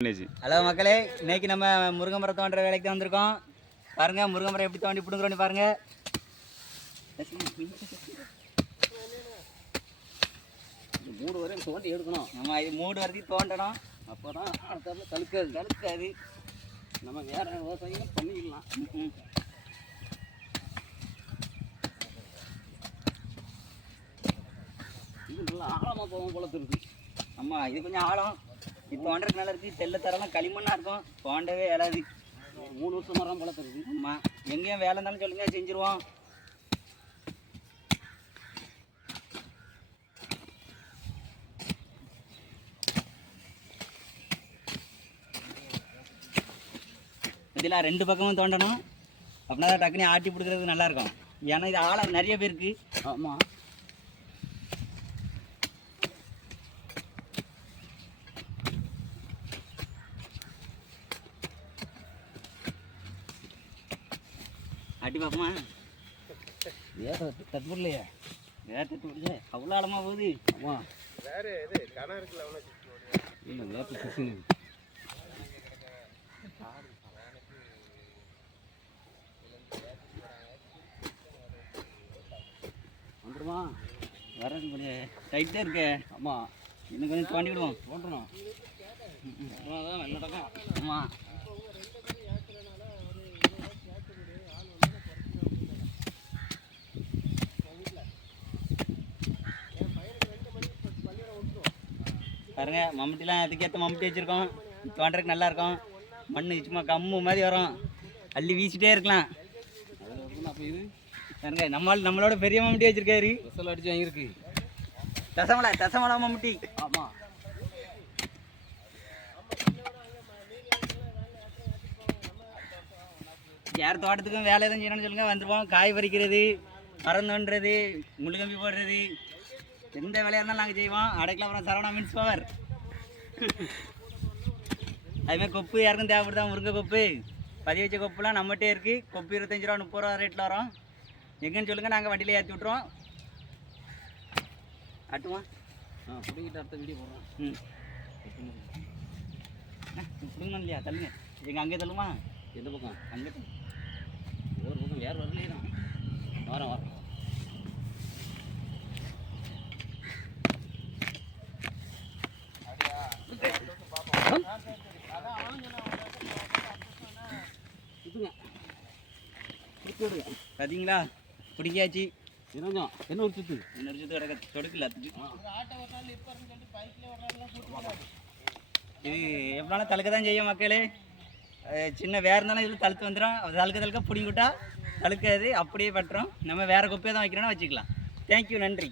Hello மக்களே இன்னைக்கு நம்ம முருங்கை மரம் தோண்டுற வேலைக்கு தான் வந்திருக்கோம். பாருங்க முருங்கை மரம் எப்படி தோண்டி பிடுங்குறோன்னு பாருங்க. மூணு வரையும் தோண்டி எடுக்கணும். நம்ம இது மூடு வரைக்கும் தோண்டணும். அப்போ தான் அடுத்த தழுக்காது தடுக்காது. நம்ம வேற விவசாயம் பண்ணிக்கலாம். இது நல்லா ஆழமாக போகும் போல தெரியுது. ஆமா இது கொஞ்சம் ஆழம். இப்போ தோண்டறதுக்கு நல்லா இருக்குது தெல்ல தரலாம் களிமண்ணாக இருக்கும். தோண்டவே இயலாது. மூணு வருஷம் மரம் போல தருது ஆமா எங்கேயும் வேலை இருந்தாலும் சொல்லுங்க செஞ்சுருவோம். இதெல்லாம் ரெண்டு பக்கமும் தோண்டணும். அப்படின்னா டக்குன்னு ஆட்டி பிடிக்கிறது நல்லாயிருக்கும் ஏன்னா இது ஆழம் நிறைய பேருக்கு. ஆமாம் ஆட்டி பார்ப்போமா ஏற தட்டுப்படலையே வேற தட்டு பிடிச்சே அவ்வளோ ஆழமாக போகுது. ஆமாம் இல்லை வேப்பில் சுசினு வந்துடுமா? வரது கொஞ்சம் டைட்டாக இருக்கு. ஆமாம் இன்னும் கொஞ்சம் தோண்டி விடுவோம். தோன்றணும். தான் வெள்ள நடக்கும் ஆமாம் பாருங்க மம்முட்டிலாம் அதுக்கேற்ற மம்முட்டி வச்சுருக்கோம். தோன்றதுக்கு நல்லா இருக்கும். மண் சும்மா கம்மு மாதிரி வரும். அள்ளி வீசிட்டே இருக்கலாம். பாருங்க நம்மளால் நம்மளோட பெரிய மம்முட்டி வச்சிருக்காரு. வெசல் அடிச்சு வாங்கியிருக்கு. தசமலை தசமலை மம்முட்டி ஆமாம் யார் தோட்டத்துக்கும் வேலை எதுவும் செய்யணும்னு சொல்லுங்க வந்துருவோம். காய் பறிக்கிறது மரம் தோண்டுறது முள்ளுகம்பி போடுறது. எந்த வேலையாக இருந்தாலும் நாங்கள் செய்வோம். அடைக்கல அப்புறம் சரவணா மீன்ஸ் பவர் அதுமாதிரி கொப்பு யாருக்கும் தேவைப்படுதா? முருங்கை கொப்பு. பதிய வச்ச கொப்புலாம் நம்மகிட்டே இருக்குது கொப்பு இருபத்தஞ்சி ரூபா முப்பது ரூபா ரேட்டில் வரும். எங்கன்னு சொல்லுங்கள் நாங்கள் வண்டியில் ஏற்றி விட்ருவோம் ஆட்டுமா? ஆ பிடிக்கிட்டு அடுத்த வீடியோ போடுறோம். ம். பிடுங்கணும் இல்லையா? தள்ளுங்க. எங்கள் அங்கே தள்ளுமா? எந்த பக்கம்? அங்கே ஒரு பக்கம். வேறு வரலையே தான் வரேன். பார்த்தீங்களா பிடிக்காச்சு. இன்னும் என்ன ஒரு சுத்து? இன்னொரு சுத்து கிடக்க. சொடுக்கல இது எவ்வளோ தழுக்க தான் செய்யும் மக்களே? சின்ன வேறு இருந்தாலும் இதில் தழுத்து வந்துடும் தழுக்க தழுக்க பிடிங்கிட்டா தழுக்காது அப்படியே பட்டுரும். நம்ம வேறு குப்பையை தான் வைக்கிறோன்னா வச்சுக்கலாம். தேங்க்யூ நன்றி.